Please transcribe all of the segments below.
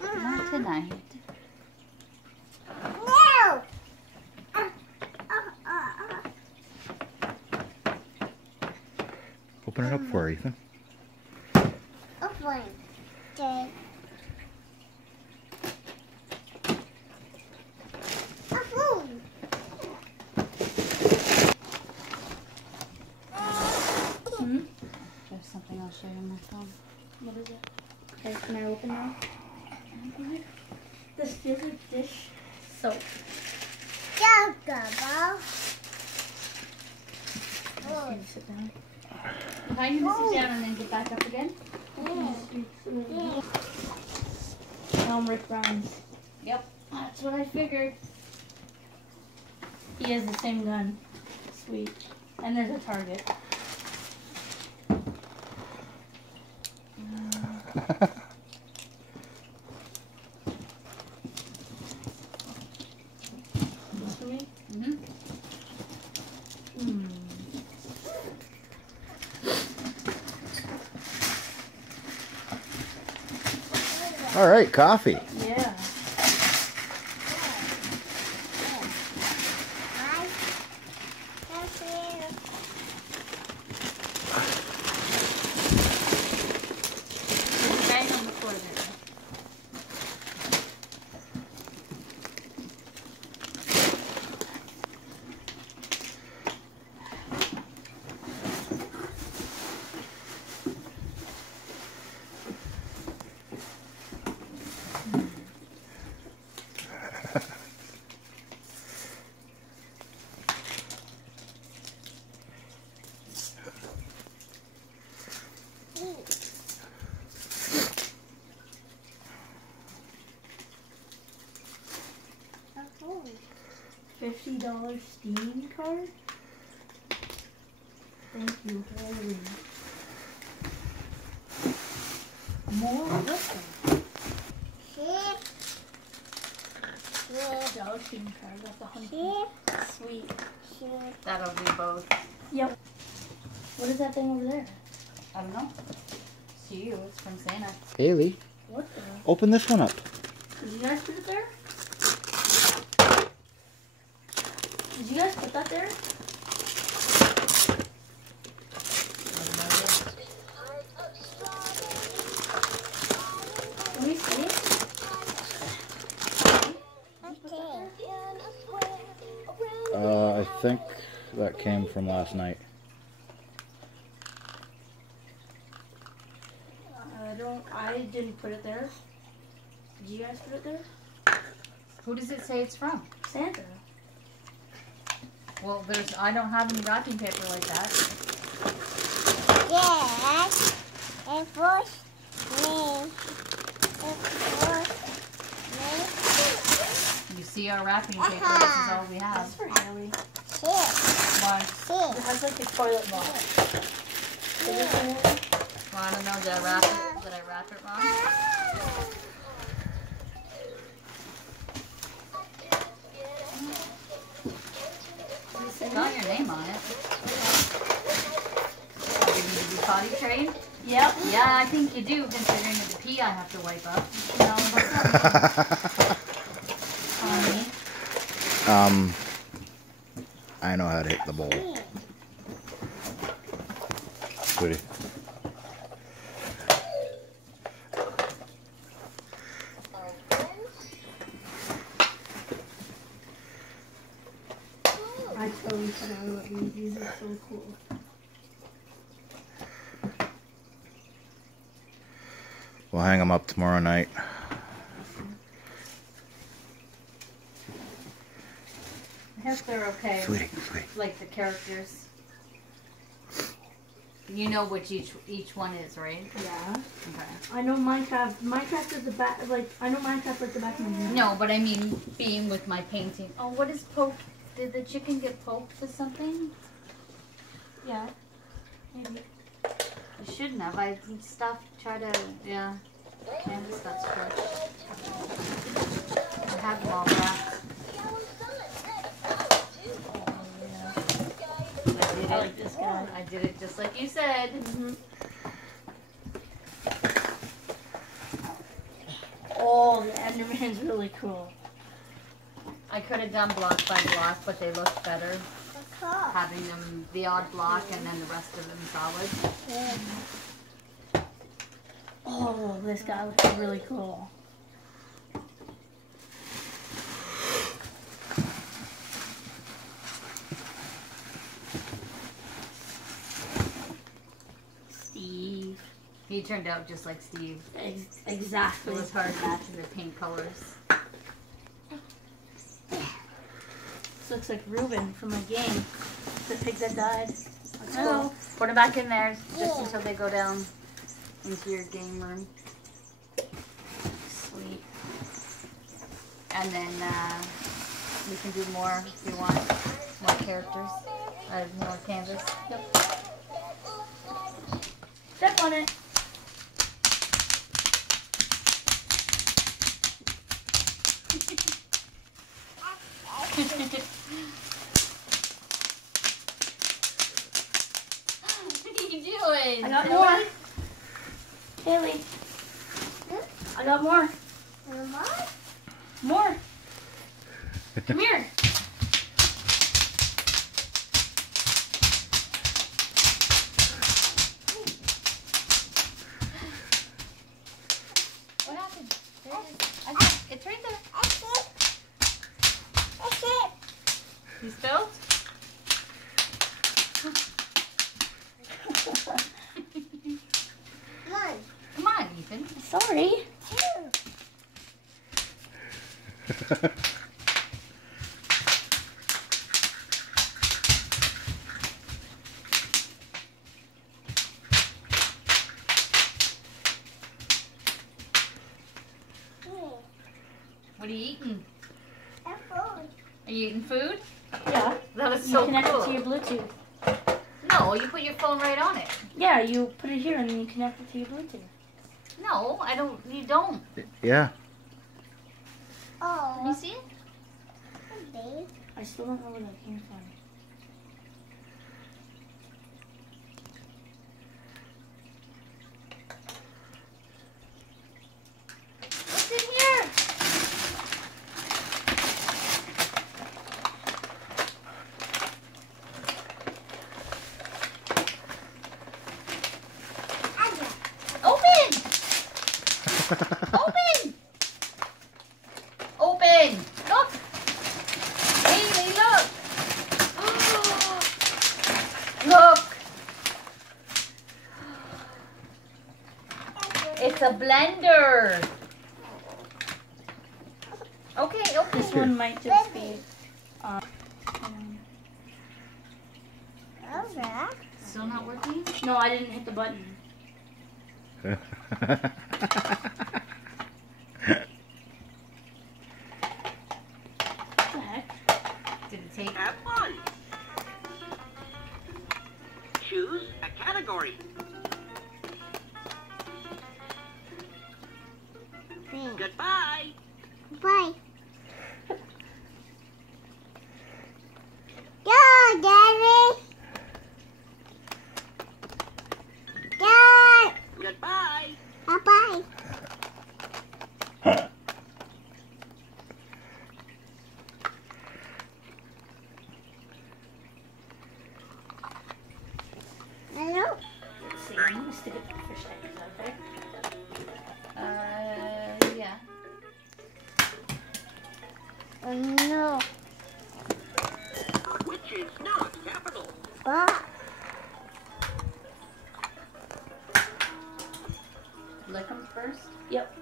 Not tonight. No! Open it up for her, Ethan. Open. Okay. Open. There's something I'll show you on my phone. What is it? Okay, can I open now? This is a dish soap. Go, Gobble. Can you sit down? How are you going to sit down and then get back up again? Elm Rick Grimes. Yep. That's what I figured. He has the same gun. Sweet. And there's a target. For me? All right, coffee. Yeah. There's a bag on the floor there. $50 Steam card? Thank you. Holy. More liquor. $50 Steam card. That's $100. Sweet. That'll do both. Yep. What is that thing over there? I don't know. It's you. It's from Santa. Haley, What the? open this one up. Did you guys put it there? Did you guys put that there? Can we see? I think that came from last night. I didn't put it there. Did you guys put it there? Who does it say it's from? Santa. Well, I don't have any wrapping paper like that. Yes. It was me. You see our wrapping paper, this is all we have. That's for Haley. Why? It has like a toilet box. Is it for Haley? Well, I don't know, did I wrap it wrong? It's got your name on it. Do you need to be potty trained? Yep. Yeah, I think you do, considering it's a pee I have to wipe up. No, that's not me. I know how to hit the bowl. Sweetie. I totally forgot what these. These are so cool. We'll hang them up tomorrow night. I hope they're okay. Sweetie, sweetie. Like the characters. You know which each one is, right? Yeah. Okay. I know Minecraft. Minecraft is the back. Like I know Minecraft like the back of my hand. No, but I mean being with my painting. Oh, what is poked? Did the chicken get poked with something? Yeah. Maybe. I shouldn't have. I try to, yeah. Canvas got stretched. I have them all wrapped. I like this guy. I did it just like you said. Oh, the Enderman's really cool. I could have done block by block, but they looked better having them the odd block and then the rest of them solid. Oh, this guy looks really cool. Steve. He turned out just like Steve. Exactly. It was hard matching the paint colors. This looks like Ruben from my game. The pig that died. Let's No. go. Put them back in there just until they go down into your game room. Sweet. And then we can do more if you want. More characters. More canvas. Yep. Step on it. What are you doing? I got more. Haley. I got more. More. Come here. What happened? There it is. I got, it's right there. You spilled? Come on, Ethan. Sorry. What are you eating? Are you eating food? Yeah. That was You so connect cool. it to your Bluetooth. No, you put your phone right on it. Yeah, you put it here and then you connect it to your Bluetooth. No, I don't. You don't. Yeah. Let me see it. I still don't know where that came from. What's in here? Open! Open! Open! Look! Haley, look! Look! It's a blender! Okay, This okay. one might just be. Still not working? No, I didn't hit the button. What the heck? Did it take? Have fun. Choose a category. Goodbye. Bye. Go, Daddy. Dad. Goodbye. Bye-bye. Hello. Let's see. I'm gonna stick it in the fish tank. Is that okay? Yeah. Oh, no. Which is not capital. What? Lick them first. Yep.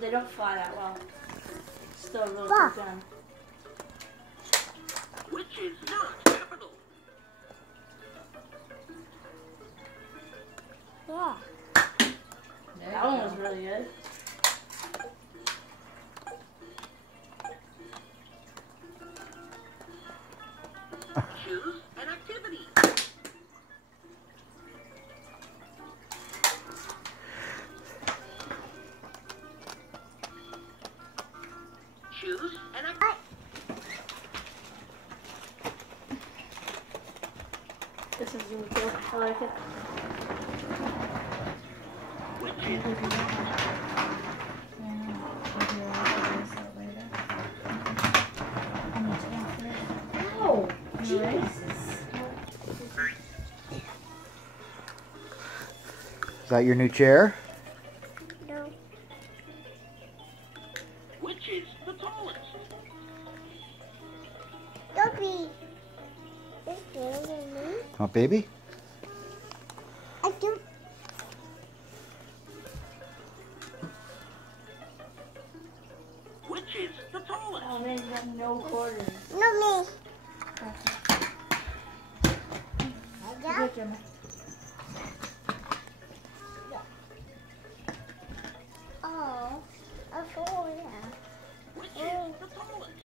They don't fly that well. Still a little Fuck. too done. Which is not capital. Yeah. There That you one go. was really good. Choose an activity. Choose an activity. This is really cool. I like it. Which is Yeah. that your new chair? No. Which is the tallest? Dopey. Is there me? Huh, baby? I do. Which is the tallest? Oh man, you got no quarters. No me. Good, Gemma.